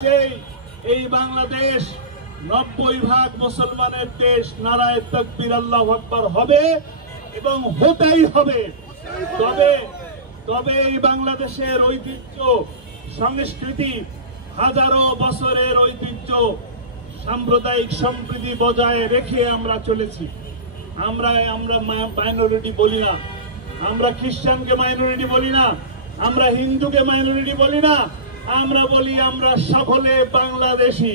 এই বাংলাদেশ 90% মুসলমানের দেশ। নারায়ে তাকবীর, আল্লাহু আকবার হবে এবং হতেই হবে। তবে এই বাংলাদেশের ঐতিহ্য, সংস্কৃতি, হাজারো বছরের ঐতিহ্য, সাম্প্রদায়িক সম্প্রীতি বজায় রেখে আমরা চলেছি। আমরা মাইনরিটি বলি না, আমরা খ্রিস্টানকে মাইনরিটি বলি না, আমরা হিন্দুকে মাইনরিটি বলি না, আমরা বলি আমরা সকলে বাংলাদেশী।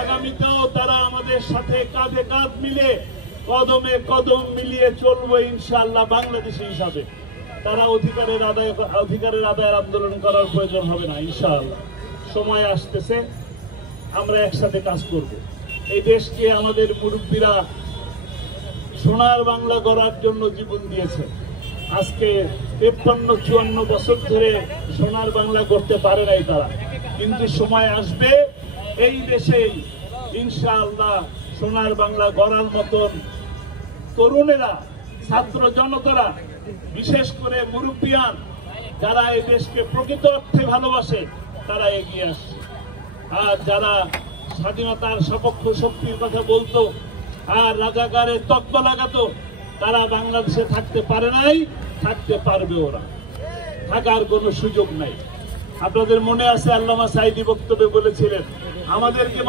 আগামীতেও তারা আমাদের সাথে কাঁধে কাঁধ মিলে, কদমে কদম মিলিয়ে চলবে ইনশাআল্লাহ বাংলাদেশী হিসাবে। তারা অধিকারের আদায়ের আন্দোলন করার প্রয়োজন হবে না ইনশাআল্লাহ। সময় আসতেছে, আমরা একসাথে কাজ করব। এই দেশকে আমাদের মুরব্বীরা সোনার বাংলা গড়ার জন্য জীবন দিয়েছে। আজকে 53-54 বছর ধরে সোনার বাংলা করতে পারে নাই তারা, কিন্তু সময় আসবে এই দেশেই ইনশাআল্লাহ সোনার বাংলা গড়ার মতন তরুণেরা, ছাত্র জনতারা, বিশেষ করে মুরব্বিয়ান যারা এই দেশকে প্রকৃত অর্থে ভালোবাসে, তারা এগিয়ে আসছে। আর যারা স্বাধীনতার সপক্ষ শক্তির কথা বলতো আর রাজাকারের তকমা লাগাতো, তারা বাংলাদেশে থাকতে পারে নাই, থাকতে পারবে ওরা, থাকার কোনো সুযোগ নাই। আপনাদের মনে আছে আল্লামা সাঈদী বক্তব্যে বলেছিলেন, আমাদেরকে